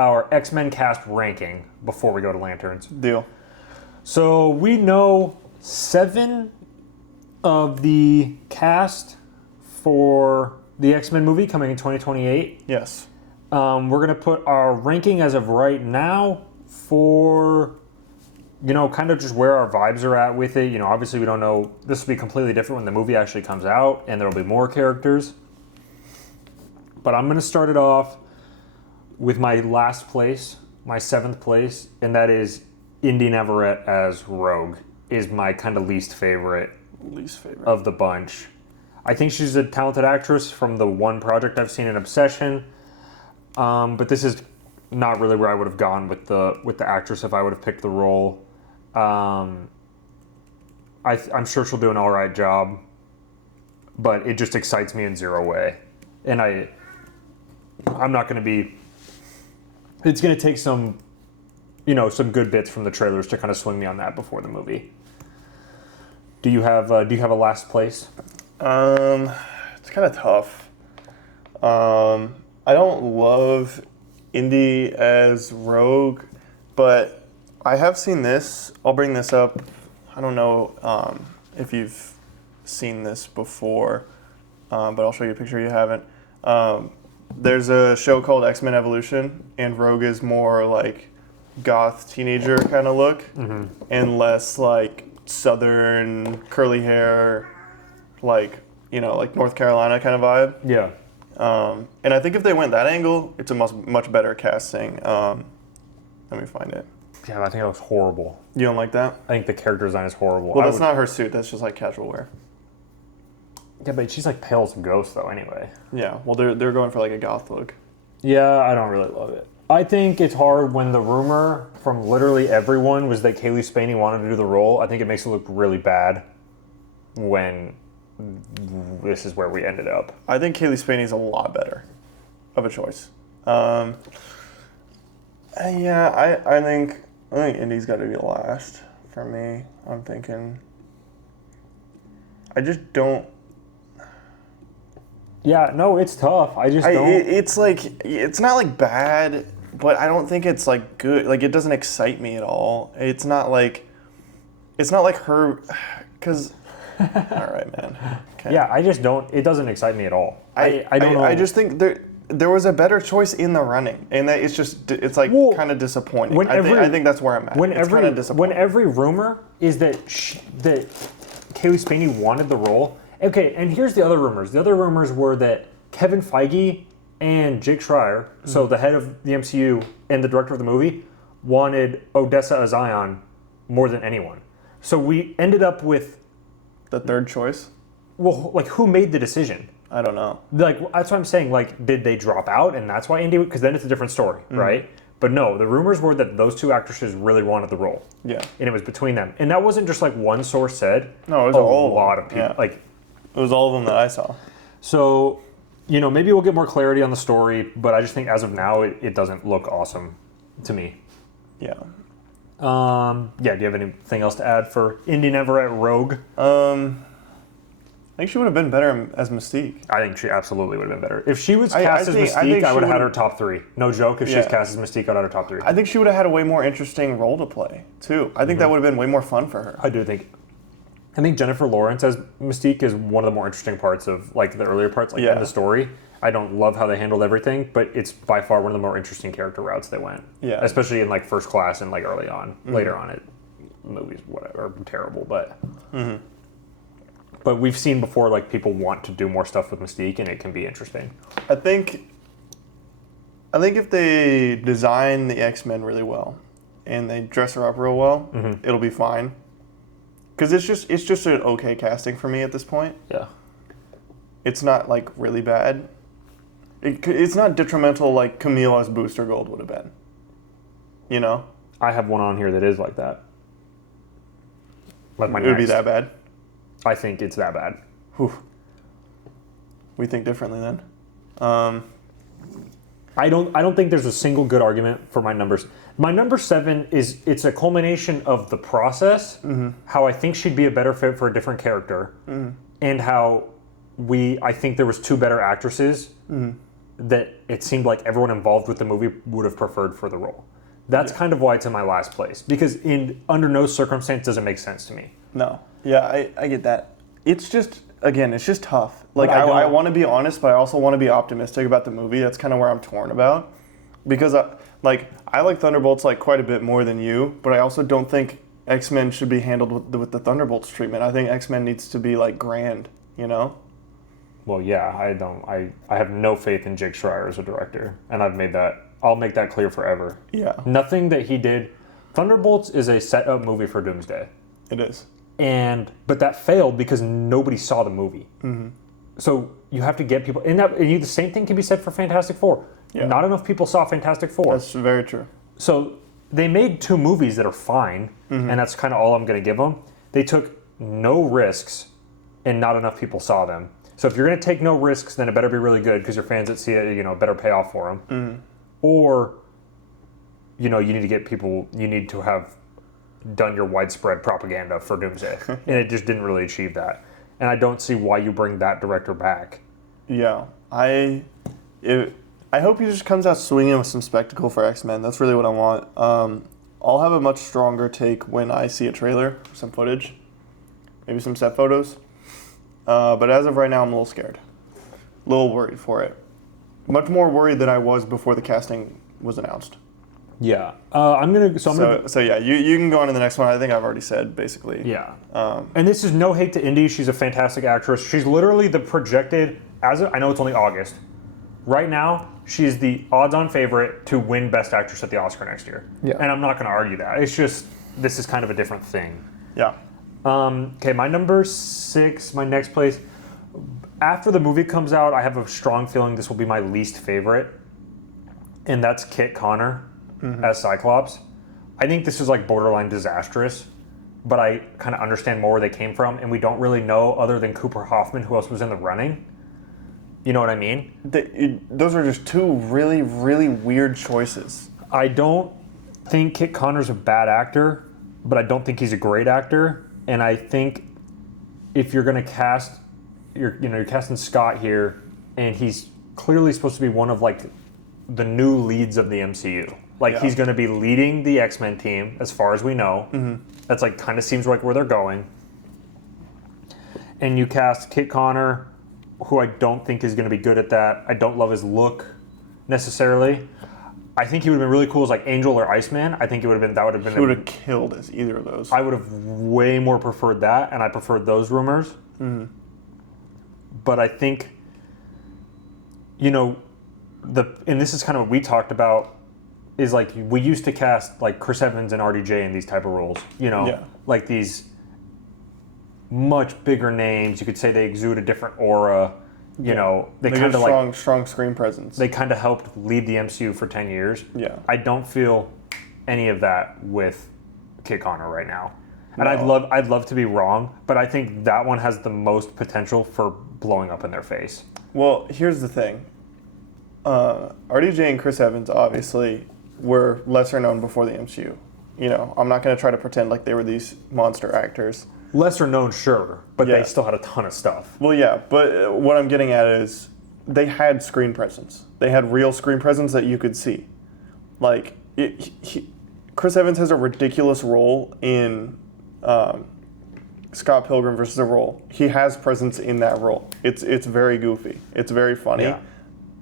our X-Men cast ranking before we go to Lanterns. Deal. So we know 7 of the cast for the X-Men movie coming in 2028. Yes. We're going to put our ranking as of right now for, kind of just where our vibes are at with it. Obviously we don't know. This will be completely different when the movie actually comes out and there'll be more characters. But I'm going to start it off with my last place, my 7th place, and that is Indy Neverett as Rogue is my kind of least favorite of the bunch. I think she's a talented actress from the one project I've seen in Obsession. But this is not really where I would have gone with the actress if I would have picked the role. I'm sure she'll do an all right job, but it just excites me in zero way. And I'm not going to be. It's going to take some good bits from the trailers to kind of swing me on that before the movie. Do you have a last place? It's kind of tough. I don't love Indy as Rogue, but I have seen this. I'll bring this up. I don't know if you've seen this before, but I'll show you a picture you haven't. There's a show called X-Men Evolution, and Rogue is more like goth teenager kind of look, and less like southern curly hair, like North Carolina kind of vibe. Yeah. And I think if they went that angle, it's a much better casting. Let me find it. Yeah, I think it looks horrible. You don't like that? I think the character design is horrible. Well, that's not her suit. That's just like casual wear. Yeah, but she's like pale as a ghost though. Anyway. Yeah. Well, they're going for like a goth look. Yeah, I don't really love it. I think it's hard when the rumor from literally everyone was that Kaylee Spaney wanted to do the role. I think it makes it look really bad when this is where we ended up. I think Kaylee Spaney's a lot better of a choice. Yeah, I think Indy's got to be last for me. I'm thinking. I just don't. Yeah, no, it's tough. I just don't. It's like it's not like bad, but I don't think it's like good. Like it doesn't excite me at all. It's not like her, because. All right, man. Okay. Yeah, I just don't. It doesn't excite me at all. I don't know. I just think there was a better choice in the running, and that it's like kind of disappointing. I think that's where I'm at. It's kind of disappointing. When every rumor is that Kaylee Spaney wanted the role. Okay, and here's the other rumors. The other rumors were that Kevin Feige and Jake Schreier, so the head of the MCU and the director of the movie, wanted Odessa Azion more than anyone. So we ended up with the third choice. Well, like who made the decision? I don't know. Like that's what I'm saying. Like, did they drop out, and that's why Indy? Because then it's a different story, right? But no, the rumors were that those two actresses really wanted the role. Yeah, and it was between them, and that wasn't just like one source said. No, it was a all lot of people. Yeah. Like, it was all of them that I saw. So, maybe we'll get more clarity on the story, but I just think as of now, it doesn't look awesome to me. Yeah. Yeah. Do you have anything else to add for Indy Neverett Rogue? I think she would have been better as Mystique. I think she absolutely would have been better. If she was cast as Mystique, I would have had her top 3. No joke. If she's cast as Mystique, I'd have her top 3. I think she would have had a way more interesting role to play, too. I think that would have been way more fun for her. I think Jennifer Lawrence as Mystique is one of the more interesting parts of, like, the earlier parts, in the story. I don't love how they handled everything, but it's by far one of the more interesting character routes they went. Yeah. Especially in, like, First Class and, like, early on. Later on, movies, whatever, are terrible, but... But we've seen before, like, people want to do more stuff with Mystique, and it can be interesting. I think if they design the X-Men really well, and they dress her up real well, it'll be fine. Because it's just an okay casting for me at this point. Yeah. It's not, like, really bad. It's not detrimental like Camila's Booster Gold would have been. You know? I have one on here that is like that. Like it would be that bad? I think it's that bad. Whew. We think differently then. I don't think there's a single good argument for my numbers. My number 7 it's a culmination of the process, how I think she'd be a better fit for a different character, and how I think there was 2 better actresses that it seemed like everyone involved with the movie would have preferred for the role. That's kind of why it's in my last place, because under no circumstance does it make sense to me. No. Yeah, I get that. It's just, again, it's just tough. Like, But I want to be honest, but I also want to be optimistic about the movie. That's kind of where I'm torn about. Because, I like Thunderbolts, like, quite a bit more than you, but I also don't think X-Men should be handled with the Thunderbolts treatment. I think X-Men needs to be, like, grand, you know? Well, yeah, I have no faith in Jake Schreier as a director, and I'll make that clear forever. Yeah. Nothing that he did. Thunderbolts is a set-up movie for Doomsday. It is. But that failed because nobody saw the movie. Mm-hmm. So you have to get people, the same thing can be said for Fantastic Four. Yeah. Not enough people saw Fantastic Four. That's very true. So they made 2 movies that are fine, and that's kind of all I'm going to give them. They took no risks, and not enough people saw them. So if you're going to take no risks, then it better be really good because your fans that see it, better pay off for them. Mm-hmm. Or, you need to get people, you need to have done your widespread propaganda for Doomsday. And it just didn't really achieve that. And I don't see why you bring that director back. Yeah. I hope he just comes out swinging with some spectacle for X-Men. That's really what I want. I'll have a much stronger take when I see a trailer, some footage, maybe some set photos. But as of right now, I'm a little scared. A little worried for it. Much more worried than I was before the casting was announced. Yeah. So yeah, you can go on to the next one. I think I've already said, basically. Yeah. And this is no hate to Indy. She's a fantastic actress. She's literally the projected, I know it's only August. Right now, she's the odds-on favorite to win Best Actress at the Oscar next year. Yeah. And I'm not going to argue that. It's just, this is kind of a different thing. Yeah. Okay, my number 6, my next place. After the movie comes out, I have a strong feeling this will be my least favorite. And that's Kit Connor as Cyclops. I think this is like borderline disastrous, but I kind of understand more where they came from, and we don't really know, other than Cooper Hoffman, who else was in the running. You know what I mean? Those are just 2 really, really weird choices. I don't think Kit Connor's a bad actor, but I don't think he's a great actor. And I think if you're going to cast, you're casting Scott here, and he's clearly supposed to be one of like the new leads of the MCU. He's going to be leading the X-Men team, as far as we know. Mm-hmm. That's like kind of seems like where they're going. And you cast Kit Connor, who I don't think is going to be good at that. I don't love his look necessarily. I think he would have been really cool as like Angel or Iceman. I think that would have been. He would have killed as either of those. I would have way more preferred that, and I preferred those rumors. Mm-hmm. But I think, and this is kind of what we talked about, is like we used to cast like Chris Evans and RDJ in these type of roles. Like these much bigger names. You could say they exude a different aura. They kind of strong screen presence. They kind of helped lead the MCU for 10 years. Yeah. I don't feel any of that with Kit Connor right now. And No. I'd love to be wrong, but I think that one has the most potential for blowing up in their face. Well, here's the thing. RDJ and Chris Evans obviously were lesser known before the MCU. I'm not going to try to pretend like they were these monster actors. Lesser known, sure, but Yeah. they still had a ton of stuff. Well, yeah, but what I'm getting at is they had screen presence. They had real screen presence that you could see. Like, Chris Evans has a ridiculous role in Scott Pilgrim versus the Role. He has presence in that role. It's very goofy. It's very funny.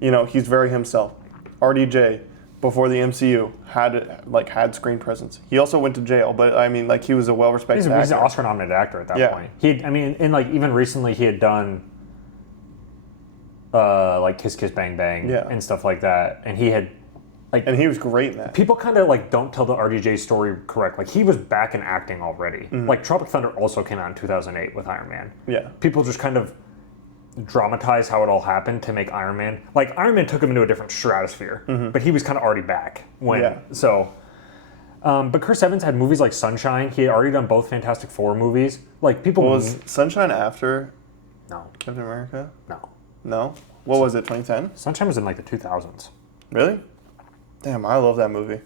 Yeah. He's very himself. RDJ, before the MCU, had screen presence. He also went to jail, but I mean, like, he was a well-respected actor. He's an Oscar-nominated actor at that point. Even recently he had done like Kiss Kiss Bang Bang and stuff like that, and he had and he was great in that. People kind of like don't tell the RDJ story correct. Like, he was back in acting already. Mm-hmm. Like, Tropic Thunder also came out in 2008 with Iron Man. Yeah. People just kind of dramatize how it all happened to make Iron Man. Like, Iron Man took him into a different stratosphere, but he was kind of already back when. Yeah. So, but Chris Evans had movies like Sunshine. He had already done both Fantastic Four movies. Like, people. Was Sunshine after No. Captain America? No. No. What was it? 2010? Sunshine was in like the 2000s. Really? Damn, I love that movie.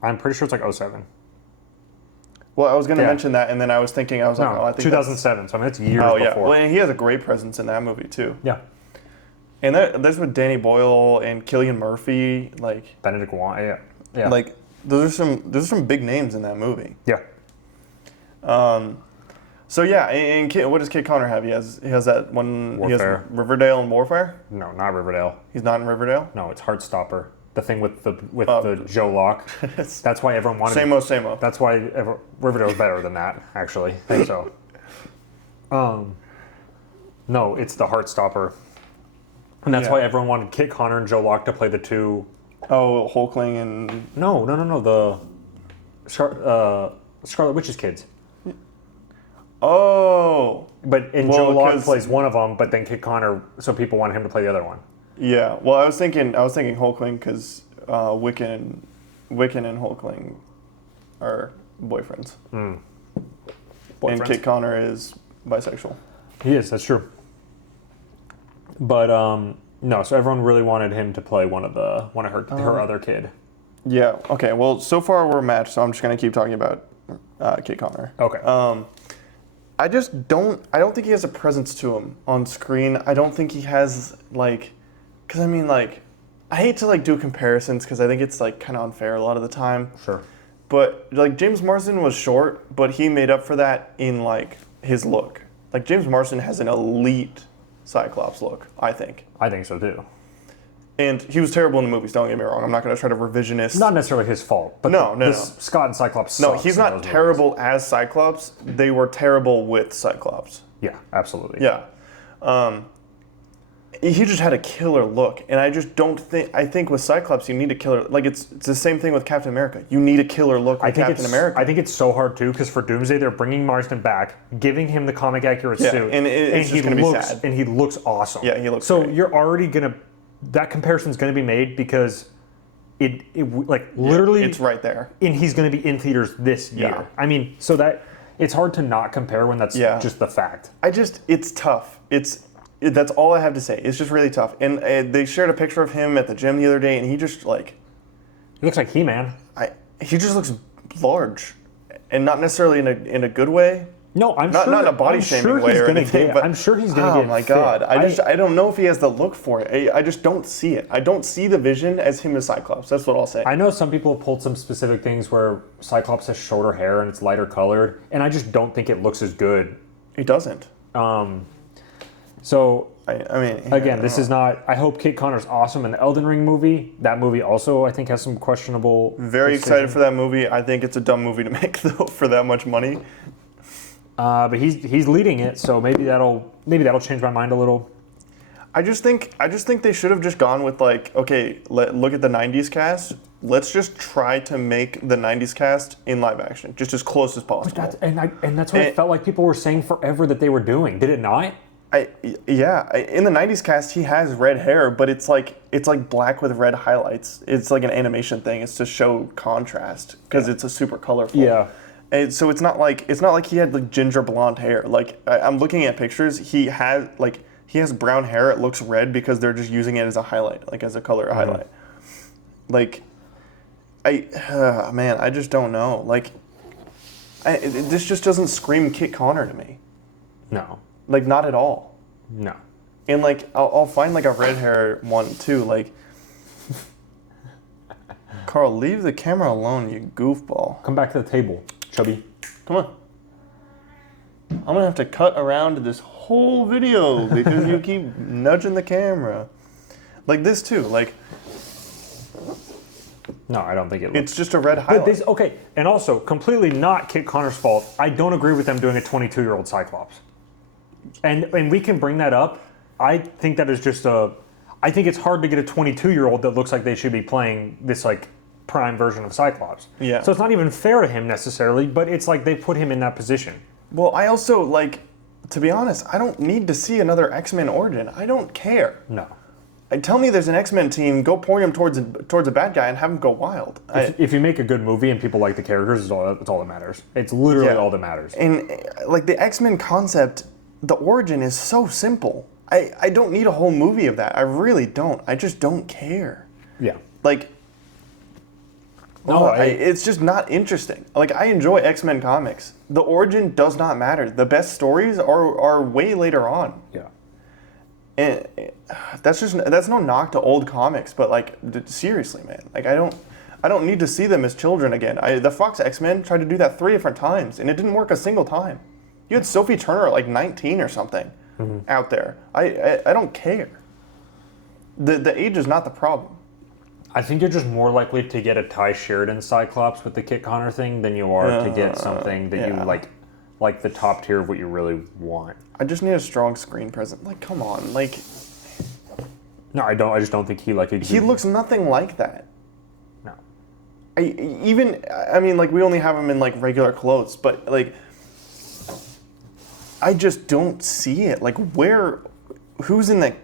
I'm pretty sure it's like 07. Well, I was going to Yeah. mention that, and then I was thinking, I think 2007. So I mean, it's years Oh yeah. before. Well, and he has a great presence in that movie too. Yeah. And there's with Danny Boyle and Cillian Murphy, like Benedict Wong. Yeah. Yeah. like those are some big names in that movie. yeah. So yeah, and what does Kid Connor have? He has that one. He Warfare. has Riverdale and Warfare. No, not Riverdale. He's not in Riverdale. No, it's Heartstopper. The thing with the Oh. Joe Locke. That's why everyone wanted. Same-o. That's why Riverdale's better than that, actually. So, no, it's the Heartstopper, and that's Yeah. why everyone wanted Kit Connor and Joe Locke to play the two. Oh, Hulkling and No. The Scarlet Witch's kids. oh But Well, Joe Locke 'cause- plays one of them, but then Kit Connor, so people want him to play the other one. yeah. Well, I was thinking Hulkling because Wiccan and Hulkling are boyfriends, and Boyfriends. Kit Connor is bisexual. He is. That's true. But no. So everyone really wanted him to play one of her other kid. Yeah. Okay. Well, so far we're matched, so I'm just gonna keep talking about Kit Connor. Okay. I don't think he has a presence to him on screen. I don't think he has because I mean I hate to do comparisons because I think it's kind of unfair a lot of the time. Sure. But James Marsden was short, but he made up for that in his look. James Marsden has an elite Cyclops look, I think. I think so too. And he was terrible in the movies, don't get me wrong. I'm not going to try to revisionist. Not necessarily his fault, but No. Scott and Cyclops. No, sucks he's in not those movies. terrible as Cyclops. They were terrible with Cyclops. Yeah, absolutely. Yeah. He just had a killer look, and I just don't think. I think with Cyclops, you need a killer. It's the same thing with Captain America. You need a killer look with Captain America. I think it's so hard too because for Doomsday they're bringing Marsden back, giving him the comic accurate Yeah, suit, and it's just gonna be sad. And he looks awesome. Yeah, he looks So great. you're already that comparison's gonna be made because it literally it's right there. and he's gonna be in theaters this year. Yeah. I mean, so that it's hard to not compare when that's Yeah. just the fact. It's tough. That's all I have to say. It's just really tough. And they shared a picture of him at the gym the other day, and he just He looks like He-Man. he just looks large, and not necessarily in a good way. No, I'm Not sure. not in a body I'm shaming sure way he's or gonna anything. get. But I'm sure he's gonna oh get. my fit. god! I don't know if he has the look for it. I just don't see it. I don't see the vision as him as Cyclops. That's what I'll say. I know some people have pulled some specific things where Cyclops has shorter hair and it's lighter colored, and I just don't think it looks as good. He doesn't. So I mean, again, this is not. I hope Kit Connor's awesome in the Elden Ring movie. That movie also, I think, has some questionable. very excited for that movie. I think it's a dumb movie to make though for that much money. But he's leading it, so maybe that'll change my mind a little. I just think they should have just gone with okay, look at the '90s cast. Let's just try to make the '90s cast in live action, just as close as possible. That's what it felt like people were saying forever that they were doing. Did it not? In the '90s cast, he has red hair, but it's like black with red highlights. It's like an animation thing. It's to show contrast because it's a super colorful. Yeah. And so it's not like he had ginger blonde hair. I'm looking at pictures. He has brown hair. It looks red because they're just using it as a highlight, as a color highlight. Man, I just don't know. This just doesn't scream Kit Connor to me. No. Not at all. No. And I'll find a red hair one too. Carl, leave the camera alone, you goofball. Come back to the table, chubby. Come on. I'm gonna have to cut around this whole video because you keep nudging the camera. This too. No, I don't think it looks. It's just a red But highlight. okay, and also completely not Kit Connor's fault. I don't agree with them doing a 22-year-old Cyclops. And we can bring that up. I think that is just I think it's hard to get a 22-year-old that looks like they should be playing this prime version of Cyclops. Yeah. So it's not even fair to him necessarily, but it's they put him in that position. Well, I also to be honest, I don't need to see another X-Men origin. I don't care. No. Tell me there's an X-Men team, go point him towards a bad guy and have him go wild. If you make a good movie and people like the characters, it's all that matters. It's literally all that matters. And the X-Men concept, the origin is so simple. I don't need a whole movie of that. I really don't. I just don't care. Yeah. It's just not interesting. I enjoy X-Men comics. The origin does not matter. The best stories are way later on. Yeah. And that's no knock to old comics, but like seriously, man, like I don't need to see them as children again. The Fox X-Men tried to do that 3 different times, and it didn't work a single time. You had Sophie Turner at like 19 or something out there. I don't care. The age is not the problem. I think you're just more likely to get a Ty Sheridan Cyclops with the Kit Connor thing than you are to get something that you like the top tier of what you really want. I just need a strong screen presence. Like, come on, like. No, I don't. I just don't think he like. He looks nothing like that. No. I mean, like we only have him in like regular clothes, but like. I just don't see it. Like, who's in the.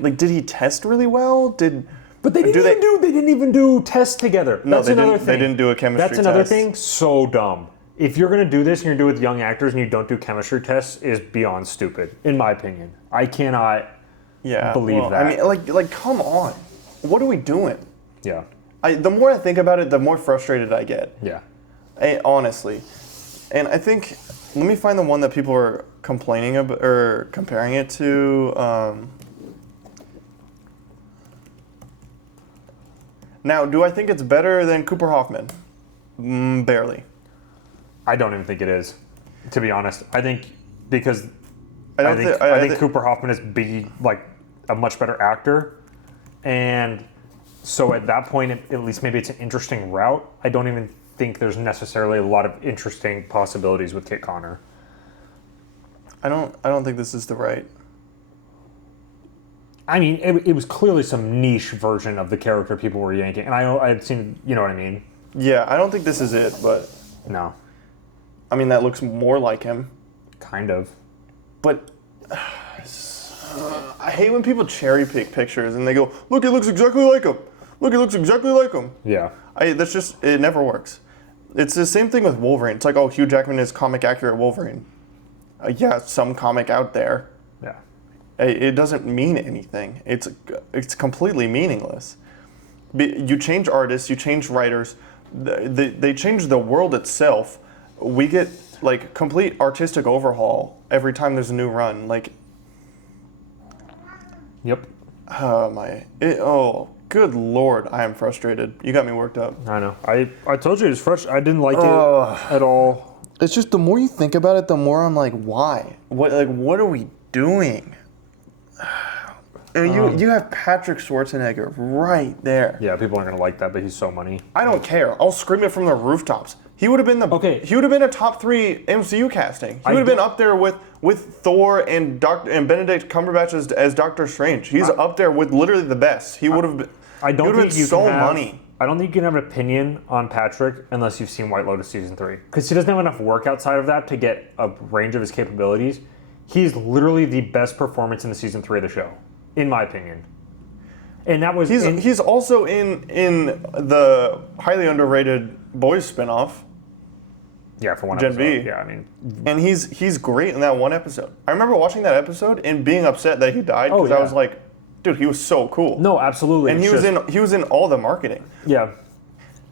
Like, did he test really well? But they didn't even do tests together. No, That's another thing. They didn't do a chemistry test. That's another thing. So dumb. If you're gonna do this and you're doing it with young actors and you don't do chemistry tests, is beyond stupid, in my opinion. I cannot believe that. I mean, like, come on. What are we doing? Yeah. The more I think about it, the more frustrated I get. Yeah. Honestly, and I think let me find the one that people are complaining about or comparing it to. Now, do I think it's better than Cooper Hoffman? Barely. I don't even think it is, to be honest. I think because I think Cooper Hoffman is like a much better actor, and so at that point, at least maybe it's an interesting route. I don't even think there's necessarily a lot of interesting possibilities with Kit Connor. I don't think this is the right. I mean, it was clearly some niche version of the character people were yanking, and I had seen, you know what I mean? Yeah, I don't think this is it, but no. I mean, that looks more like him. Kind of. But I hate when people cherry pick pictures and they go, look, it looks exactly like him. Look, it looks exactly like him. Yeah. That's just, it never works. It's the same thing with Wolverine. It's like, oh, Hugh Jackman is comic accurate Wolverine. Yeah, some comic out there. Yeah. It doesn't mean anything. It's completely meaningless. You change artists, you change writers, they change the world itself. We get like complete artistic overhaul every time there's a new run. Like, yep. Good Lord, I am frustrated. You got me worked up. I know. I told you it was fresh. I didn't like it at all. It's just the more you think about it, the more I'm like, why? What are we doing? And you have Patrick Schwarzenegger right there. Yeah, people aren't gonna like that, but he's so money. I don't care. I'll scream it from the rooftops. He would have been He would have been a top 3 MCU casting. He would have been up there with Thor and Benedict Cumberbatch as Doctor Strange. He's up there with literally the best. He would have been. I don't think you so can have, money. I don't think you can have an opinion on Patrick unless you've seen White Lotus season 3, because he doesn't have enough work outside of that to get a range of his capabilities. He's literally the best performance in the season 3 of the show, in my opinion. And that was he's also in the highly underrated Boys spinoff. Yeah, for one Gen episode. V. Yeah, I mean, and he's great in that one episode. I remember watching that episode and being upset that he died because I was like, dude, he was so cool. No, absolutely. And he was in all the marketing. Yeah.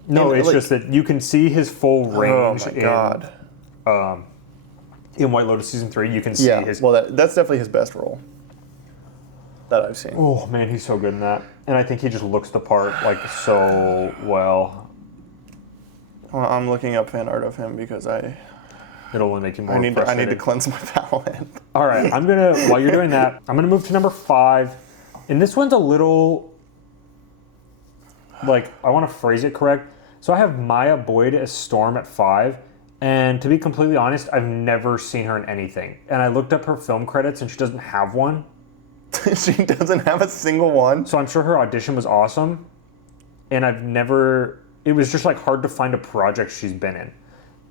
No, and, it's just that you can see his full range. Oh my God. In White Lotus season 3, you can see his. Well, that's definitely his best role that I've seen. Oh man, he's so good in that, and I think he just looks the part like so well. Well, I'm looking up fan art of him because it'll only make you more. I need frustrated. to cleanse my palate. All right, while you're doing that, I'm gonna move to number 5, and this one's a little like I want to phrase it correct. So I have Maya Boyd as Storm at 5. And to be completely honest, I've never seen her in anything. And I looked up her film credits and she doesn't have one. She doesn't have a single one? So I'm sure her audition was awesome. And it was just like hard to find a project she's been in.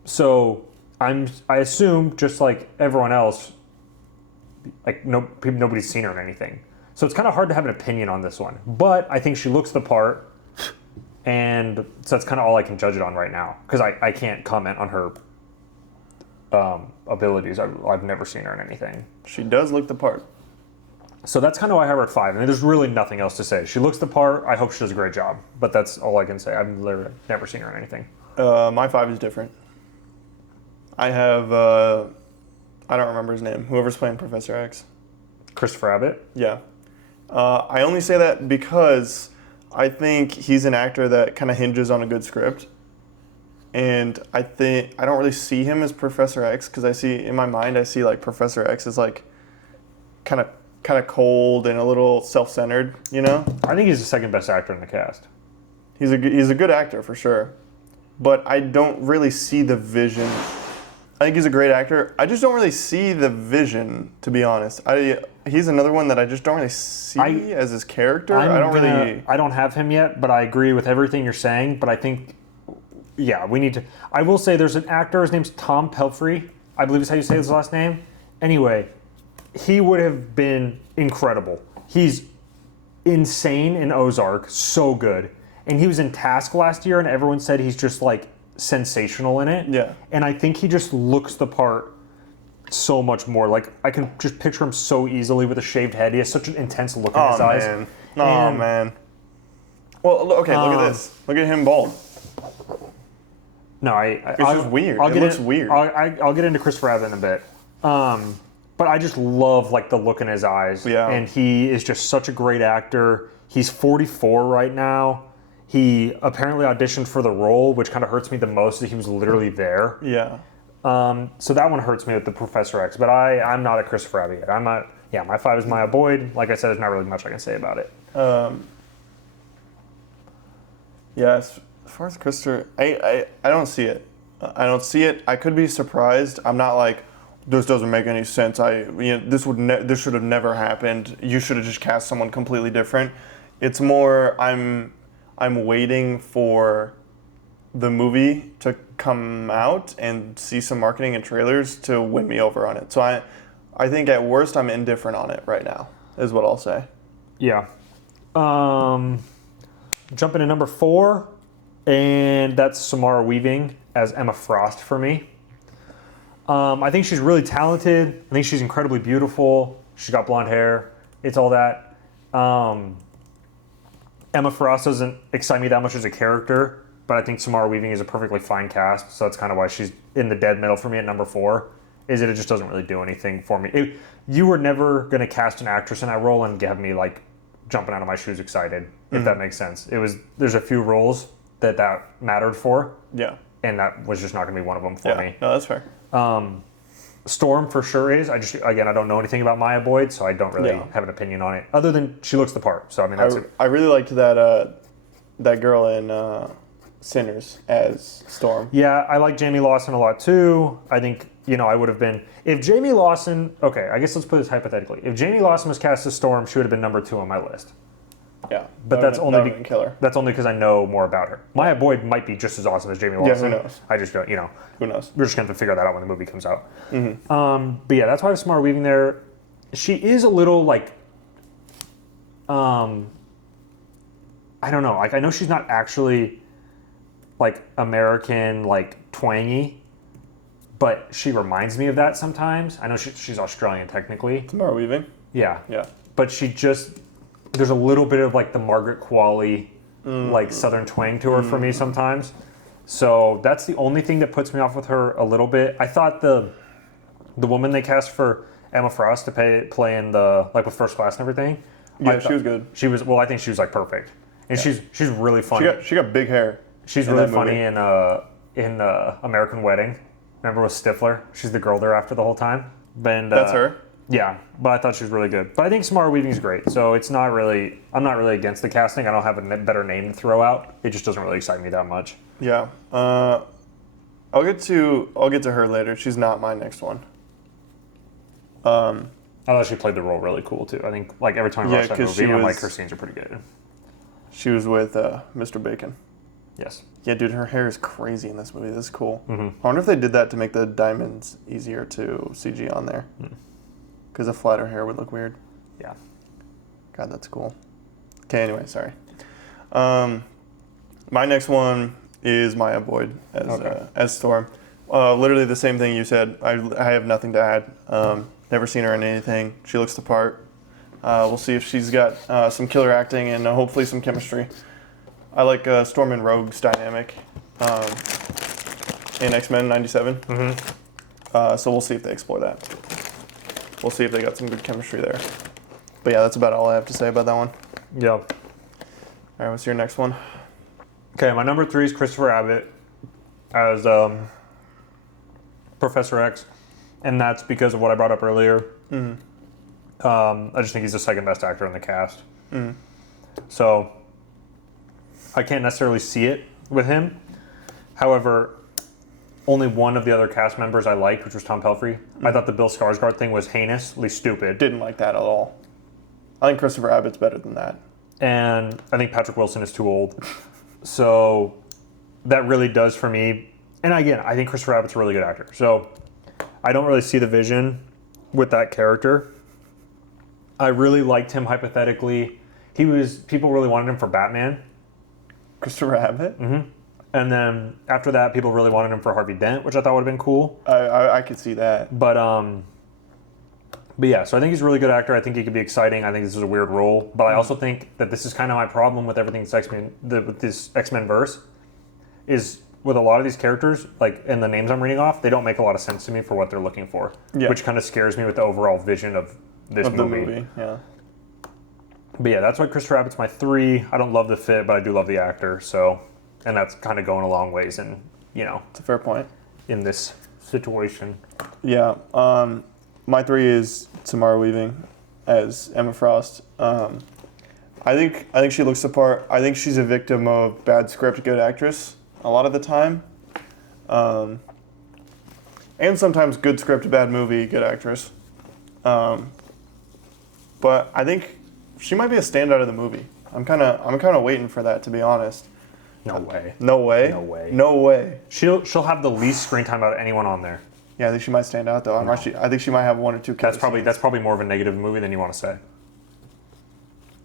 So I assume, just like everyone else, like nobody's seen her in anything. So it's kind of hard to have an opinion on this one. But I think she looks the part. And so that's kind of all I can judge it on right now, because I can't comment on her abilities. I've never seen her in anything. She does look the part. So that's kind of why I have her at 5. I mean, there's really nothing else to say. She looks the part. I hope she does a great job. But that's all I can say. I've literally never seen her in anything. My 5 is different. I have, I don't remember his name. Whoever's playing Professor X. Christopher Abbott. Yeah. I only say that because I think he's an actor that kind of hinges on a good script. And I don't really see him as Professor X because in my mind I see like Professor X as like kind of cold and a little self-centered, you know? I think he's the second best actor in the cast. He's a good actor for sure. But I don't really see the vision. I think he's a great actor. I just don't really see the vision, to be honest. He's another one that I just don't really see as his character. I don't have him yet, but I agree with everything you're saying. But I think, yeah, we need to. I will say there's an actor. His name's Tom Pelphrey. I believe is how you say his last name. Anyway, he would have been incredible. He's insane in Ozark. So good. And he was in Task last year, and everyone said he's just like sensational in it. Yeah. And I think he just looks the part so much more. Like, I can just picture him so easily with a shaved head. He has such an intense look in his eyes. Oh, man. Well, okay, look at this. Look at him bald. No, It's just weird. It looks weird. I'll get into Christopher Abbott in a bit. But I just love, like, the look in his eyes. Yeah. And he is just such a great actor. He's 44 right now. He apparently auditioned for the role, which kind of hurts me the most, that he was literally there. Yeah. So that one hurts me with the Professor X, but I'm not a Christopher Abbott yet. I'm not. Yeah, my 5 is Maya Boyd. Like I said, there's not really much I can say about it. Yeah, as far as Christopher, I don't see it. I don't see it. I could be surprised. I'm not like, this doesn't make any sense. This should have never happened. You should have just cast someone completely different. It's more I'm waiting for the movie to come out and see some marketing and trailers to win me over on it. So I think at worst I'm indifferent on it right now, is what I'll say. Yeah. Jumping to number 4, and that's Samara Weaving as Emma Frost for me. I think she's really talented. I think she's incredibly beautiful. She's got blonde hair. It's all that. Emma Frost doesn't excite me that much as a character, but I think Samara Weaving is a perfectly fine cast, so that's kind of why she's in the dead middle for me at number 4, is that it just doesn't really do anything for me. You were never going to cast an actress in that role and have me, like, jumping out of my shoes excited, if that makes sense. There's a few roles that mattered for, Yeah. and that was just not going to be one of them for me. No, that's fair. Storm for sure is. I don't know anything about Maya Boyd, so I don't really have an opinion on it, other than she looks the part. So I mean, that's it. I really liked that girl in Sinners as Storm. Yeah, I like Jamie Lawson a lot too. I think, I would have been, if Jamie Lawson, okay, I guess let's put this hypothetically. If Jamie Lawson was cast as Storm, she would have been number 2 on my list. Yeah, but that's only killer. That's only because I know more about her. Maya Boyd might be just as awesome as Jamie Lawson. Yeah, who knows? I just don't, Who knows? We're just going to figure that out when the movie comes out. Mm-hmm. But yeah, that's why I have Samara Weaving there. She is a little like, I don't know. Like, I know she's not actually like American, like twangy, but she reminds me of that sometimes. I know she's Australian technically. Samara Weaving. Yeah. Yeah. But there's a little bit of like the Margaret Qualley, like Southern twang to her for me sometimes. So that's the only thing that puts me off with her a little bit. I thought the woman they cast for Emma Frost to play in the, like, with First Class and everything. Yeah, she was good. I think she was like perfect, and she's really funny. She got big hair. She's really funny in American Wedding. Remember with Stifler? She's the girl they're after the whole time. And, that's her. Yeah, but I thought she was really good. But I think Samara Weaving's great, so I'm not really against the casting. I don't have a better name to throw out. It just doesn't really excite me that much. Yeah. I'll get to her later. She's not my next one. I thought she played the role really cool too. I think, like, every time I watch that movie, I'm like, her scenes are pretty good. She was with Mr. Bacon. Yes. Yeah, dude, her hair is crazy in this movie. This is cool. Mm-hmm. I wonder if they did that to make the diamonds easier to CG on there. Because a flatter hair would look weird. Yeah. God, that's cool. Okay, anyway, sorry. My next one is Maya Boyd as Storm. Literally the same thing you said. I have nothing to add. Never seen her in anything. She looks the part. We'll see if she's got some killer acting and hopefully some chemistry. I like Storm and Rogue's dynamic in X-Men '97. Mm-hmm. So we'll see if they explore that. we'll see if they got some good chemistry there. But yeah, that's about all I have to say about that one. Yeah. All right, what's your next one? Okay, my number 3 is Christopher Abbott as Professor X, and that's because of what I brought up earlier. I just think he's the second best actor in the cast. So I can't necessarily see it with him. However, only one of the other cast members I liked, which was Tom Pelphrey. I thought the Bill Skarsgård thing was heinously stupid. Didn't like that at all. I think Christopher Abbott's better than that. And I think Patrick Wilson is too old. So that really does for me. And again, I think Christopher Abbott's a really good actor. So I don't really see the vision with that character. I really liked him hypothetically. People really wanted him for Batman. Christopher Abbott? And then after that, people really wanted him for Harvey Dent, which I thought would have been cool. I could see that. But yeah, so I think he's a really good actor. I think he could be exciting. I think this is a weird role. But I also think that this is kind of my problem with everything that's with this X-Men verse, is with a lot of these characters, like, and the names I'm reading off, they don't make a lot of sense to me for what they're looking for. Yeah. Which kind of scares me with the overall vision of this movie. The movie, yeah. But yeah, that's why Christopher Abbott's my 3. I don't love the fit, but I do love the actor. So, and that's kind of going a long ways in, It's a fair point. in this situation. Yeah. My 3 is Samara Weaving as Emma Frost. I think she looks the part. I think she's a victim of bad script, good actress a lot of the time. And sometimes good script, bad movie, good actress. But I think she might be a standout of the movie. I'm kind of waiting for that, to be honest. No way. No way. No way. No way. She'll have the least screen time out of anyone on there. Yeah, I think she might stand out though. I think she might have 1 or 2. That's probably more of a negative movie than you want to say.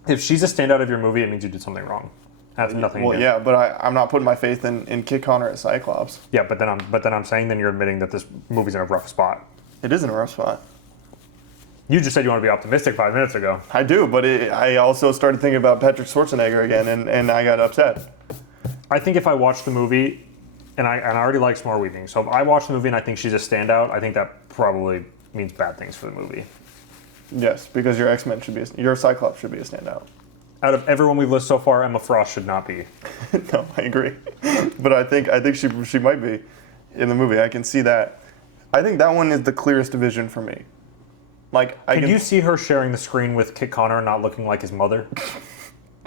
If she's a standout of your movie, it means you did something wrong. That's nothing. Well, yeah, but I'm not putting my faith in Kit Connor as Cyclops. Yeah, but then I'm saying then you're admitting that this movie's in a rough spot. It is in a rough spot. You just said you want to be optimistic 5 minutes ago. I do, but I also started thinking about Patrick Schwarzenegger again, and I got upset. I think if I watch the movie, and I already like Samara Weaving, so if I watch the movie and I think she's a standout, I think that probably means bad things for the movie. Yes, because your X-Men your Cyclops should be a standout. Out of everyone we've listed so far, Emma Frost should not be. No, I agree, but I think she might be in the movie. I can see that. I think that one is the clearest division for me. Like, Can you see her sharing the screen with Kit Connor and not looking like his mother?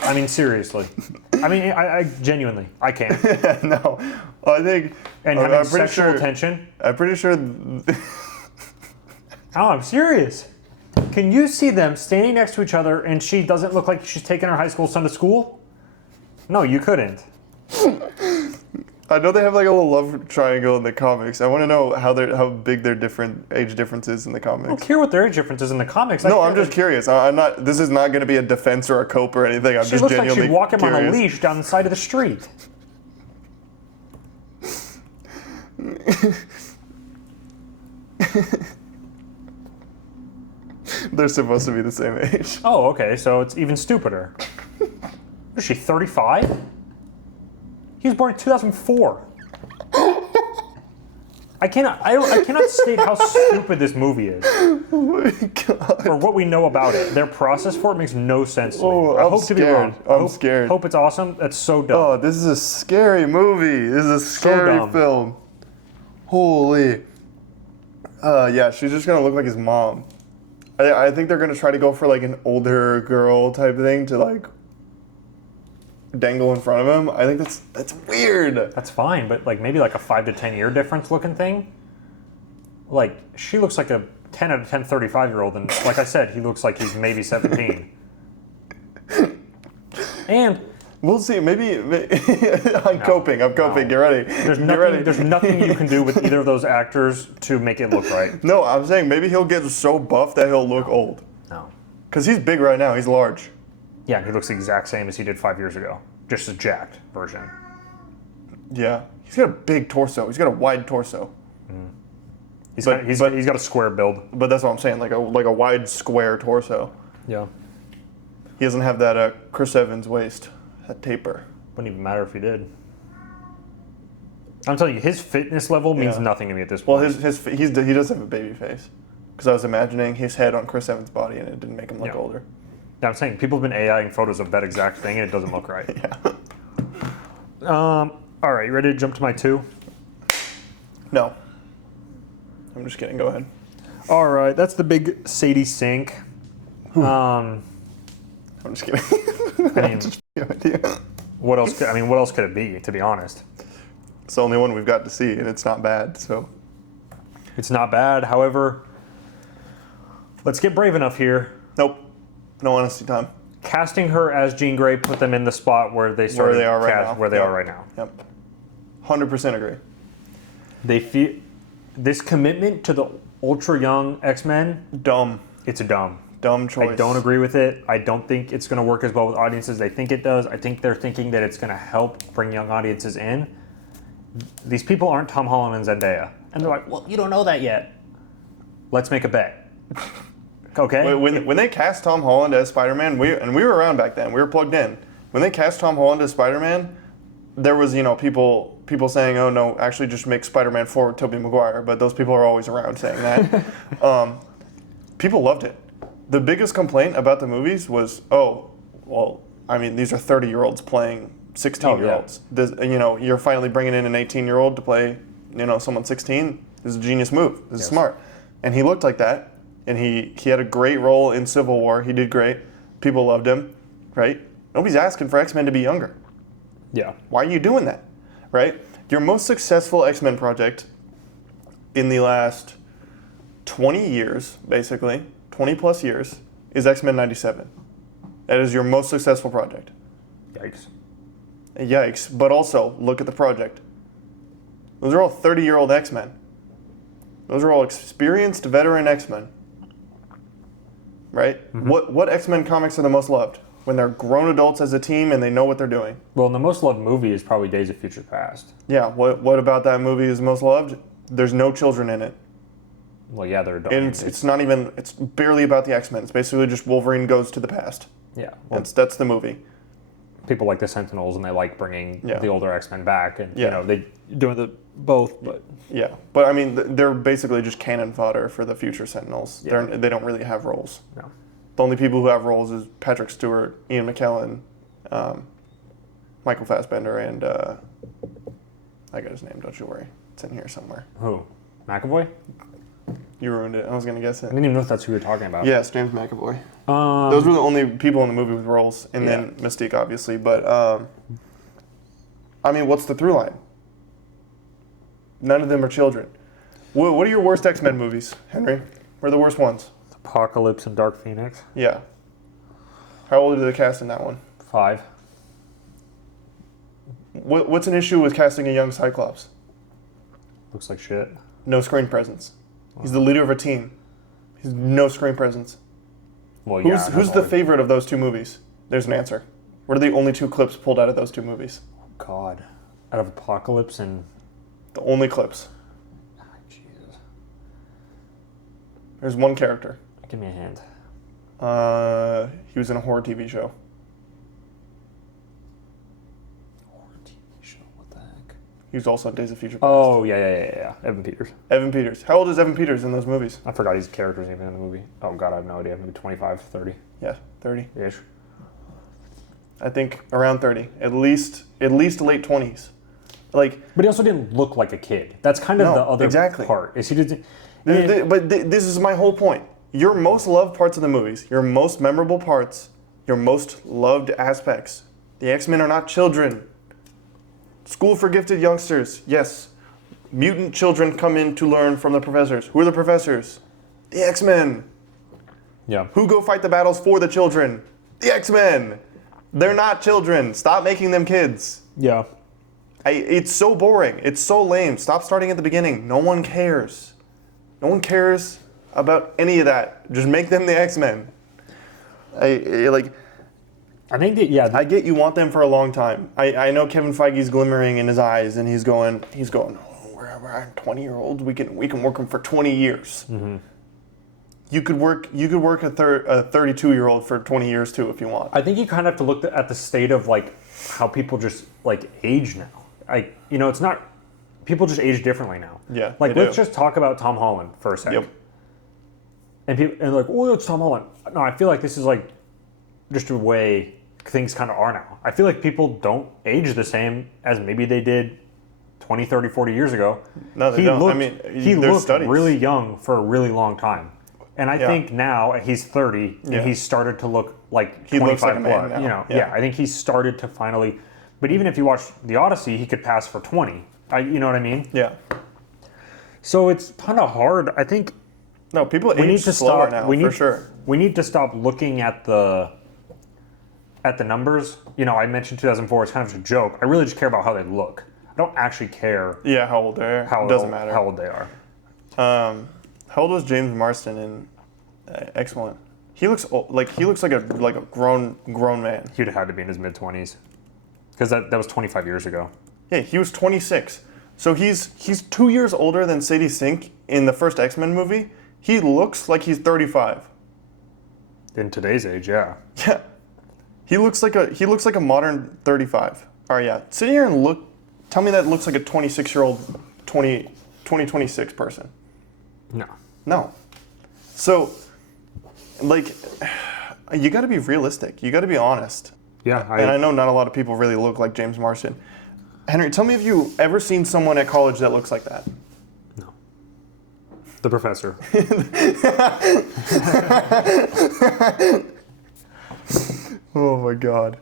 I mean, seriously. I mean, I genuinely, I can't. No, I think. And having sexual tension. I'm pretty sure. Oh, I'm serious. Can you see them standing next to each other and she doesn't look like she's taking her high school son to school? No, you couldn't. I know they have like a little love triangle in the comics. I want to know how big their different age differences in the comics. I don't care what their age difference is in the comics. No, I'm just curious. I'm not. This is not going to be a defense or a cope or anything. I'm She just looks like genuinely she'd walk him on a curious. leash down the side of the street. They're supposed to be the same age. Oh, okay, so it's even stupider. Is she 35? He was born in 2004. I cannot state how stupid this movie is. Oh my god. Or what we know about it. Their process for it makes no sense to me. Oh, I I'm hope to be wrong. scared. I'm scared. Hope it's awesome. That's so dumb. Oh, this is a scary movie. This is a scary dumb. film. Holy. Yeah, she's just gonna look like his mom. I think they're gonna try to go for like an older girl type thing to like dangle in front of him. I think that's weird. That's fine, but like maybe like a 5 to 10 year difference looking thing. Like she looks like a 10 out of 10 35-year-old, and like I said, he looks like he's maybe 17. And We'll see. Maybe I'm coping. Get ready. there's nothing you can do with either of those actors to make it look right. No, I'm saying maybe he'll get so buff that he'll look old. No. Cause he's big right now. He's large. Yeah, he looks the exact same as he did 5 years ago, just a jacked version. Yeah, he's got a big torso. He's got a wide torso. He's But- got a square build. But that's what I'm saying. Like a wide square torso. Yeah. He doesn't have that Chris Evans waist. That taper. Wouldn't even matter if he did. I'm telling you, his fitness level means Yeah. nothing to me at this Well, point. he does have a baby face. because I was imagining his head on Chris Evans' body, and it didn't make him look Yeah. older. Yeah, I'm saying people have been AIing photos of that exact thing, and it doesn't look right. Yeah. All right, you ready to jump to my 2? No. I'm just kidding. Go ahead. All right, that's the big Sadie Sink. I'm just kidding. I mean, Just no idea. what else? What else could it be? To be honest, It's the only one we've got to see, and it's not bad. So it's not bad. However, let's get brave enough here. nope. No honesty time. Casting her as Jean Grey put them in the spot where they started. Where they are right now. Where they Yep. are right now. Yep. 100% agree. They feel this commitment to the ultra young X-Men. Dumb. It's a dumb. Dumb choice. I don't agree with it. I don't think it's going to work as well with audiences they think it does. I think they're thinking that it's going to help bring young audiences in. These people aren't Tom Holland and Zendaya. And they're like, well, you don't know that yet. Let's make a bet. Okay? When they cast Tom Holland as Spider-Man, we were around back then. We were plugged in. When they cast Tom Holland as Spider-Man, there was people saying, "Oh no, actually just make Spider-Man 4 with Tobey Maguire." But those people are always around saying that. People loved it. The biggest complaint about the movies was, "Oh, well, these are 30-year-olds playing 16-year-olds. You're finally bringing in an 18-year-old to play, someone 16. This is a genius move. This is smart." And he looked like that. And he had a great role in Civil War. He did great. People loved him, right? Nobody's asking for X-Men to be younger. Yeah. Why are you doing that, right? Your most successful X-Men project in the last 20 years, basically, 20 plus years, is X-Men 97. That is your most successful project. Yikes. Yikes. But also, look at the project. Those are all 30-year-old X-Men. Those are all experienced veteran X-Men. Right? Mm-hmm. What X-Men comics are the most loved? When they're grown adults as a team and they know what they're doing. Well, and the most loved movie is probably Days of Future Past. Yeah, what about that movie is most loved? There's no children in it. Well, yeah, they're adults. And it's barely about the X-Men. It's basically just Wolverine goes to the past. Yeah. Well, That's the movie. people like the Sentinels and they like bringing Yeah. the older X-Men back. And, Yeah. they doing the both, but... Yeah, but they're basically just cannon fodder for the future Sentinels. Yeah. They don't really have roles. No. The only people who have roles is Patrick Stewart, Ian McKellen, Michael Fassbender, and I got his name, don't you worry. It's in here somewhere. Who? McAvoy? You ruined it. I was going to guess I it. didn't even know if that's who you're talking about. Yes, James McAvoy. Those were the only people in the movie with roles, and then Mystique, obviously. But, what's the through line? None of them are children. What are your worst X-Men movies, Henry? What are the worst ones? Apocalypse and Dark Phoenix. Yeah. How old are the cast in that one? 5. What's an issue with casting a young Cyclops? Looks like shit. No screen presence. He's the leader of a team. He's no screen presence. Well, yeah. Who's the favorite of those two movies? There's an answer. What are the only two clips pulled out of those two movies? God. Out of Apocalypse and... The only clips. Ah, Jesus. There's one character. Give me a hand. He was in a horror TV show. Horror TV show. What the heck? He was also in Days of Future Past. Oh, yeah. Evan Peters. Evan Peters. How old is Evan Peters in those movies? I forgot his character's even in the movie. Oh, God, I have no idea. Maybe 25, 30-ish. Yeah, 30. I think around 30. At least late 20s. Like, But he also didn't look like a kid. That's kind of No, the other exactly. part. Is he didn't... This is my whole point. Your most loved parts of the movies, your most memorable parts, your most loved aspects. The X-Men are not children. School for gifted youngsters, yes. Mutant children come in to learn from the professors. Who are the professors? The X-Men. Yeah. Who go fight the battles for the children? The X-Men. They're not children. Stop making them kids. Yeah. It's so boring. It's so lame. Stop starting at the beginning. No one cares. No one cares about any of that. Just make them the X-Men. I think that, yeah. I get you want them for a long time. I know Kevin Feige's glimmering in his eyes, and he's going. Oh, we're 20-year-olds. We can work them for 20 years. Mm-hmm. You could work a 32-year-old for 20 years too if you want. I think you kind of have to look at the state of like how people just like age now. It's not people just age differently now. Yeah, Like they let's do. just talk about Tom Holland for a second. Yep. and people and like, oh, it's Tom Holland. No, I feel like this is like just a way things kind of are now. I feel like people don't age the same as maybe they did 20, 30, 40 years ago. No, they don't. I mean, he there's looked studies. really young for a really long time. And I Yeah. think now he's 30 and Yeah. he's started to look like He 25 looks like a man plus. now. You know, Yeah. I think he's started to finally. But even if you watch The Odyssey, he could pass for 20. You know what I mean? Yeah. So it's kind of hard. I think No, people we age need to slower stop. now, we need for sure. We need to stop looking at the numbers. You know, I mentioned 2004. It's kind of a joke. I really just care about how they look. I don't actually care Yeah, how old they are. how Doesn't old, matter. how old they are. How old was James Marsden in X1? He looks like a grown man. He'd have had to be in his mid 20s because that was 25 years ago. Yeah, he was 26. So he's 2 years older than Sadie Sink in the first X-Men movie. He looks like he's 35. In today's age, yeah. Yeah. He looks like a modern 35. All right, yeah. Sit here and tell me that looks like a 26-year-old 2026 person. No. No. So like you got to be realistic. You got to be honest. Yeah, And I know not a lot of people really look like James Marsden. Henry, tell me if you ever seen someone at college that looks like that. no. The professor. Oh my god.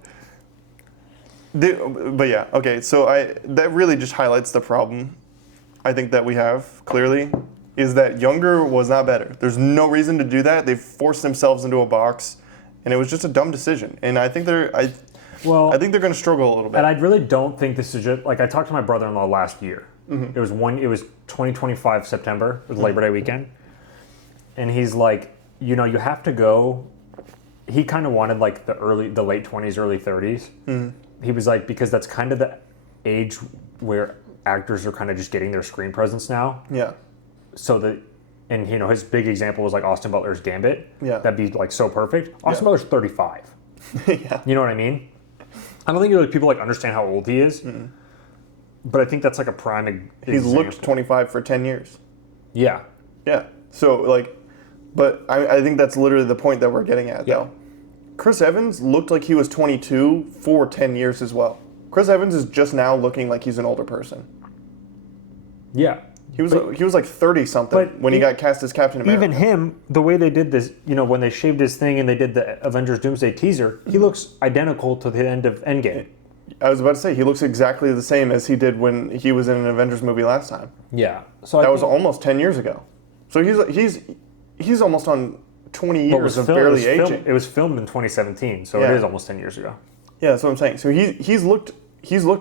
But yeah, okay, so that really just highlights the problem I think that we have, clearly, is that younger was not better. There's no reason to do that. They've forced themselves into a box, and it was just a dumb decision. And I think I think they're going to struggle a little bit. And I really don't think this is just like I talked to my brother-in-law last year. Mm-hmm. It was 2025 September, it was Labor Day weekend, and he's like, you know, you have to go. He kind of wanted like the late 20s, early 30s. Mm-hmm. He was like, because that's kind of the age where actors are kind of just getting their screen presence now. Yeah. So that, and you know, his big example was like Austin Butler's Gambit. Yeah. That'd be like so perfect. Austin Yeah. Butler's 35. Yeah. You know what I mean? I don't think really people like understand how old he is. Mm-mm. But I think that's like a prime He's example. looked 25 for 10 years. Yeah. Yeah. So, but I think that's literally the point that we're getting at, though. Chris Evans looked like he was 22 for 10 years as well. Chris Evans is just now looking like he's an older person. Yeah. He was like 30 something but when he got cast as Captain America. Even him, the way they did this, you know, when they shaved his thing and they did the Avengers Doomsday teaser, he looks identical to the end of Endgame. I was about to say he looks exactly the same as he did when he was in an Avengers movie last time. Yeah. So That was almost 10 years ago. So he's almost on 20 years of barely aging. It was filmed in 2017, so Yeah. it is almost 10 years ago. Yeah, that's what I'm saying. So he's looked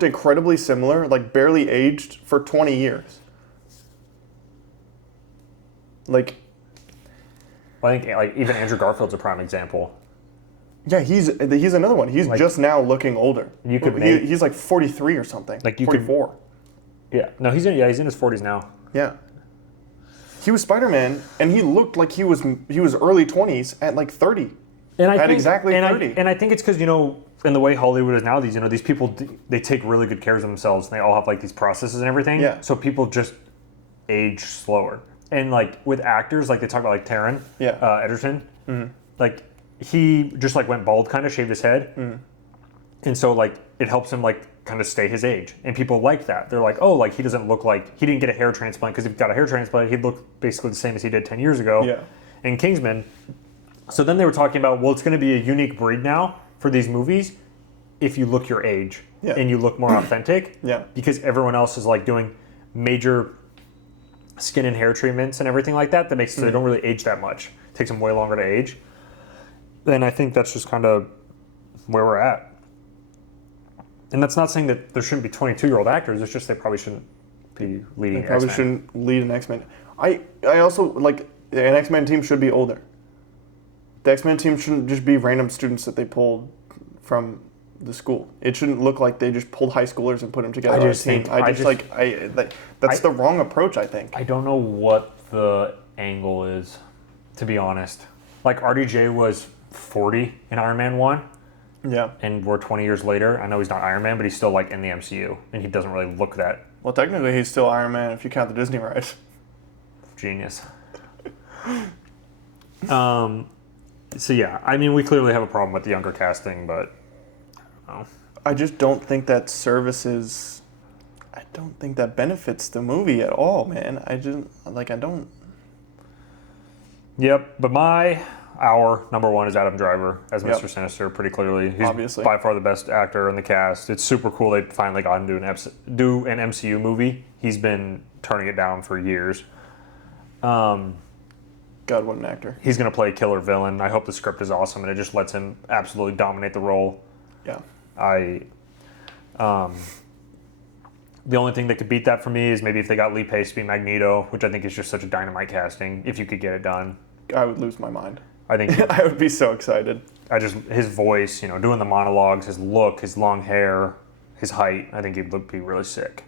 incredibly similar, like barely aged for 20 years. Like, I think like even Andrew Garfield's a prime example. yeah, he's another one. He's just now looking older. You could make- he's like 43 or something. Like, you could- 44. Yeah. No, he's in his 40s now. Yeah. He was Spider-Man, and he looked like he was early 20s at like 30. And I At think, exactly and 30. I think it's because, you know, in the way Hollywood is now, these people, they take really good care of themselves, and they all have like these processes and everything. Yeah. So people just age slower. And like with actors, like they talk about like Taron Egerton, like he just like went bald, kind of shaved his head, and so like it helps him like kind of stay his age, and people like that. They're like, oh, like he doesn't look like he didn't get a hair transplant, because if he got a hair transplant, he'd look basically the same as he did 10 years ago. Yeah. In Kingsman. So then they were talking about, well, it's going to be a unique breed now for these movies if you look your age and you look more authentic. Yeah. Because everyone else is like doing major skin and hair treatments and everything like that makes it so they don't really age that much. It takes them way longer to age. Then I think that's just kind of where we're at. And that's not saying that there shouldn't be 22-year-old actors. It's just they probably shouldn't be leading They probably X-Men. shouldn't lead an X-Men. I also, like, an X-Men team should be older. The X-Men team shouldn't just be random students that they pulled from the school. It shouldn't look like they just pulled high schoolers and put them together on a team. That's the wrong approach, I think. I don't know what the angle is, to be honest. Like, RDJ was 40 in Iron Man 1, Yeah. and we're 20 years later. I know he's not Iron Man, but he's still, like, in the MCU, and he doesn't really look that Well, technically, he's still Iron Man if you count the Disney rights. genius. So yeah, I mean, we clearly have a problem with the younger casting, but I don't know. I just don't think that services. I don't think that benefits the movie at all, man. I don't. Yep, but our number one is Adam Driver as Yep. Mr. Sinister. Pretty clearly, he's Obviously. by far the best actor in the cast. It's super cool they finally got him to do an MCU movie. He's been turning it down for years. God, what an actor. He's going to play a killer villain. I hope the script is awesome and it just lets him absolutely dominate the role. Yeah. The only thing that could beat that for me is maybe if they got Lee Pace to be Magneto, which I think is just such a dynamite casting. If you could get it done, I would lose my mind. I think I would be so excited. his voice, doing the monologues, his look, his long hair, his height. I think he'd be really sick.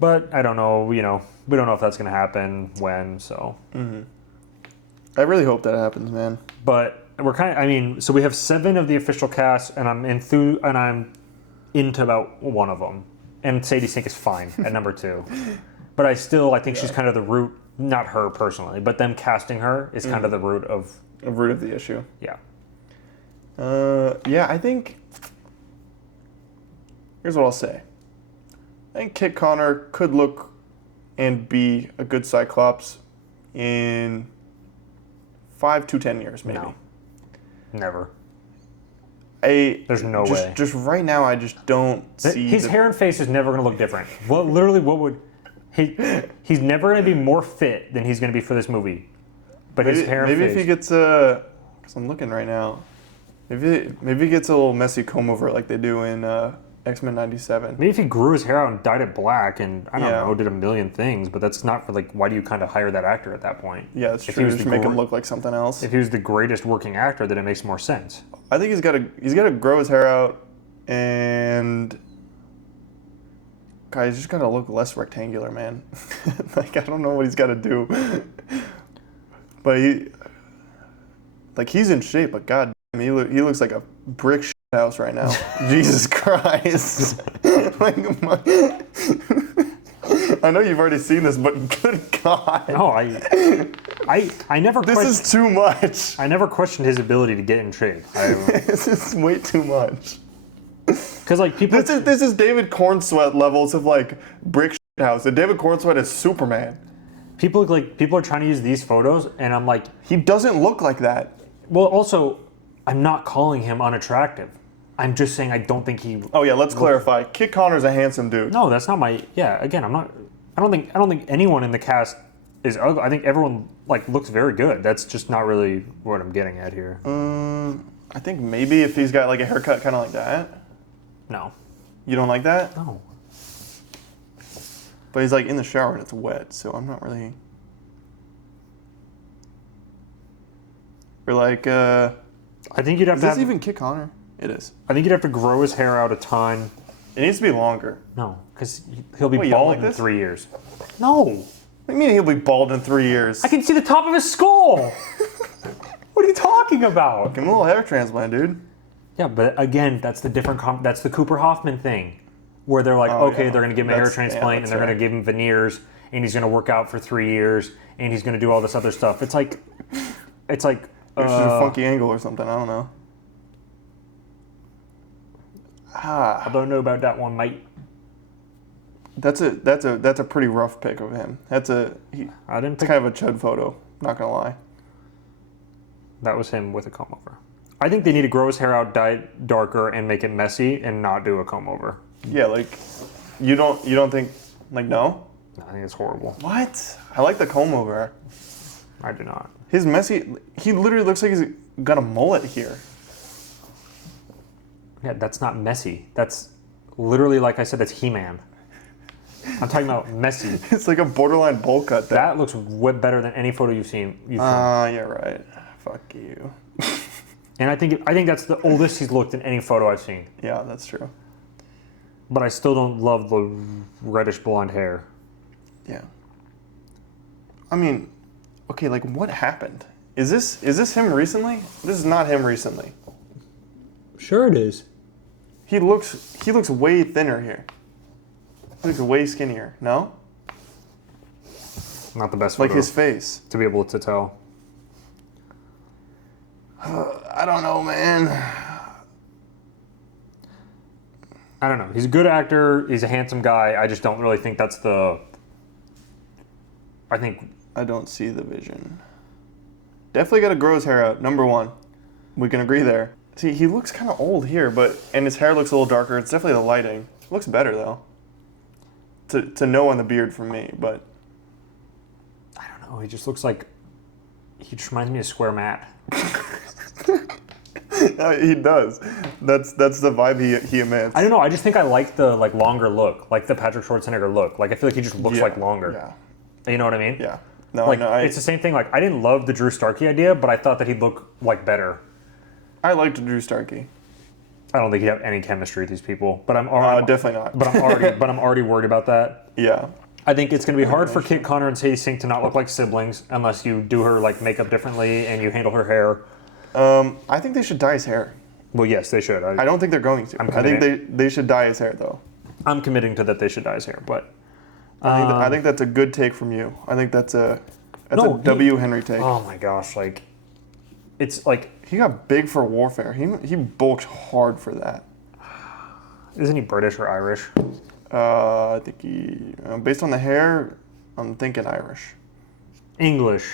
But I don't know. We don't know if that's going to happen when. So. I really hope that happens, man. But we're so we have 7 of the official cast, and I'm into about one of them. And Sadie Sink is fine at number 2. But I think she's kind of the root, not her personally, but them casting her is kind of the root of... A root of the issue. Yeah. Yeah, I think... Here's what I'll say. I think Kit Connor could look and be a good Cyclops in 5 to 10 years, maybe. No. Never. There's no way. Just right now, I just don't see... His hair and face is never going to look different. What would... He's never going to be more fit than he's going to be for this movie. But his hair and face... Maybe if he gets a... Because I'm looking right now. Maybe he gets a little messy comb over like they do in X-Men 97. Maybe if he grew his hair out and dyed it black and, I don't Yeah. know, did a million things, but that's not for, why do you kind of hire that actor at that point? Yeah, that's If true. he was Just the make him gr- look like something else. If he was the greatest working actor, then it makes more sense. I think he's got to grow his hair out, and guys, just got to look less rectangular, man. I don't know what he's got to do, but he's in shape. But god, damn, he looks like a brick house right now. Jesus Christ! I know you've already seen this, but good God! No, I never. This is too much. I never questioned his ability to get in shape. This is way too much. Because people. This is David Cornsweat levels of brick house. And David Cornsweat is Superman. People are trying to use these photos, and I'm like, He doesn't look like that. well, also, I'm not calling him unattractive. I'm just saying I don't think he. Oh yeah, let's clarify. Kit Connor's a handsome dude. No, that's not my. Yeah, again, I'm not. I don't think anyone in the cast is ugly. I think everyone looks very good. That's just not really what I'm getting at here. I think maybe if he's got a haircut kind of like that. No. You don't like that? No. But he's in the shower and it's wet, so I'm not really. Or I think you'd have is to. this Have, even Kit Connor? It is. I think you'd have to grow his hair out a ton. It needs to be longer. No, because he'll be Wait, you don't bald like in this? 3 years. No. What do you mean he'll be bald in 3 years? I can see the top of his skull. What are you talking about? Give him a little hair transplant, dude. Yeah, but again, that's the that's the Cooper Hoffman thing, where they're like, Oh, okay, yeah. they're going to give him a hair That's- yeah, transplant, and that's they're going right. to give him veneers, and he's going to work out for 3 years, and he's going to do all this other stuff. It's like, It's just a funky angle or something. I don't know. I don't know about that one, mate. That's a pretty rough pic of him. I didn't It's pick. kind of a chud photo. Not gonna lie. That was him with a comb over. I think they need to grow his hair out, dye it darker, and make it messy, and not do a comb over. Yeah, you don't think no? I think it's horrible. What? I like the comb over. I do not. His messy. He literally looks like he's got a mullet here. Yeah, that's not messy. That's literally, like I said, that's He-Man. I'm talking about messy. It's like a borderline bowl cut. That looks way better than any photo you've seen. You're right. Fuck you. And I think that's the oldest he's looked in any photo I've seen. Yeah, that's true. But I still don't love the reddish blonde hair. Yeah. I mean, okay, what happened? Is this him recently? This is not him recently. Sure it is. He looks way thinner here. He looks way skinnier. No? Not the best Like photo his face. to be able to tell. I don't know, man. I don't know. He's a good actor. He's a handsome guy. I just don't really think that's the. I don't see the vision. Definitely got to grow his hair out. Number one. We can agree there. See, he looks kind of old here, and his hair looks a little darker. It's definitely the lighting. It looks better, though. To no on the beard from me, but... I don't know. He just looks like... He just reminds me of Square Matt. He does. That's the vibe he emits. I don't know. I just think I like the longer look. Like the Patrick Schwarzenegger look. Like I feel like he just looks like longer. Yeah. You know what I mean? Yeah. No, like, no, it's the same thing. Like I didn't love the Drew Starkey idea, but I thought that he'd look like better. I liked Drew Starkey. I don't think he'd have any chemistry with these people, but I'm definitely not. But I'm already worried about that. Yeah. I think it's going to be hard for Kit Connor and Sadie Sink to not look like siblings unless you do her like makeup differently and you handle her hair. I think they should dye his hair. Well, yes, they should. I don't think they're going to. I think they should dye his hair though. I'm committing to that they should dye his hair, but I think that's a good take from you. I think that's a W. Henry take. Oh my gosh, like it's like he got big for warfare. He bulked hard for that. Isn't he British or Irish? I think based on the hair, I'm thinking Irish. English.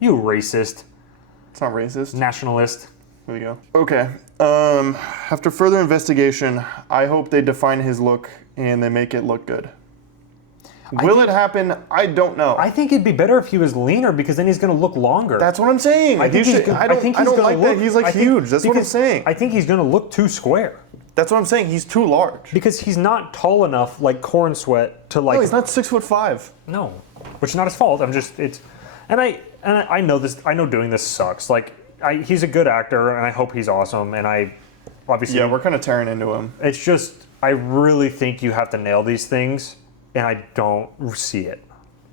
You racist. It's not racist. Nationalist. There we go. Okay. After further investigation, I hope they define his look and they make it look good. Will it happen? I don't know. I think it'd be better if he was leaner because then he's going to look longer. That's what I'm saying. I don't like that. He's like huge. That's what I'm saying. I think he's going to look too square. That's what I'm saying. He's too large. Because he's not tall enough like Corn Sweat to like. No, he's not 6'5". No, which is not his fault. I know this. I know doing this sucks. Like he's a good actor, and I hope he's awesome. And I obviously we're kind of tearing into him. It's just I really think you have to nail these things, and I don't see it.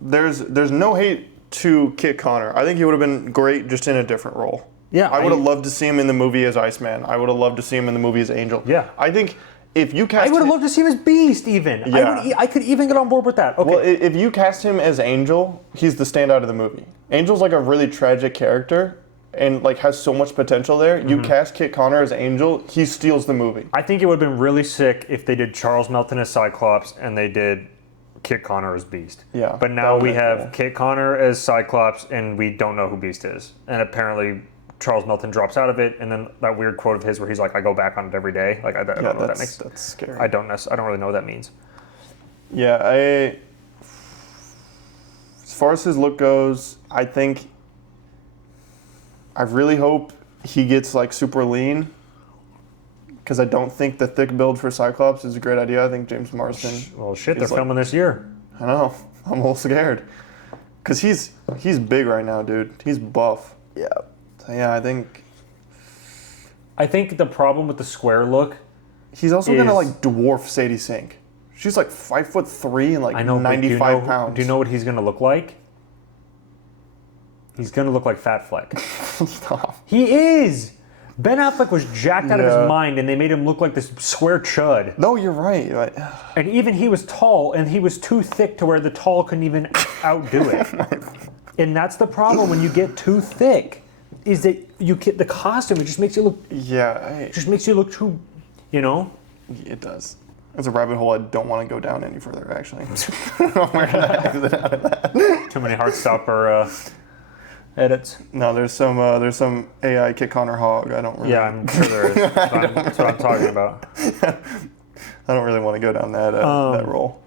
There's no hate to Kit Connor. I think he would have been great just in a different role. Yeah, I would have loved to see him in the movie as Iceman. I would have loved to see him in the movie as Angel. Yeah. I think if you cast I would have loved to see him as Beast even. Yeah. I could even get on board with that. Okay. Well, if you cast him as Angel, he's the standout of the movie. Angel's like a really tragic character and like has so much potential there. Mm-hmm. You cast Kit Connor as Angel, he steals the movie. I think it would have been really sick if they did Charles Melton as Cyclops and they did Kit Connor as Beast. Yeah. But now we have Kit Connor as Cyclops and we don't know who Beast is. And apparently Charles Melton drops out of it, and then that weird quote of his where he's like, "I go back on it every day." Like I don't know what that makes. That's scary. I don't really know what that means. Yeah, as far as his look goes, I really hope he gets like super lean, because I don't think the thick build for Cyclops is a great idea. I think James Marsden. Well, shit, they're filming this year. I know. I'm a little scared, because he's big right now, dude. He's buff. Yeah. Yeah, I think the problem with the square look, he's also gonna like dwarf Sadie Sink. She's like 5'3" and like 95 pounds. Do you know what he's gonna look like? He's gonna look like Fat Fleck. Stop. He is. Ben Affleck was jacked out of his mind, and they made him look like this square chud. No, you're right. And even he was tall, and he was too thick to where the tall couldn't even outdo it. And that's the problem when you get too thick. Is that you get the costume? It just makes you look. Yeah. It just makes you look too. You know. It does. It's a rabbit hole I don't want to go down any further. Actually. We're gonna exit out of that. Too many Heartstopper edits. No, there's some AI Kit Connor hog. I don't really. Yeah, I'm sure there is. That's what I'm talking about. I don't really want to go down that role.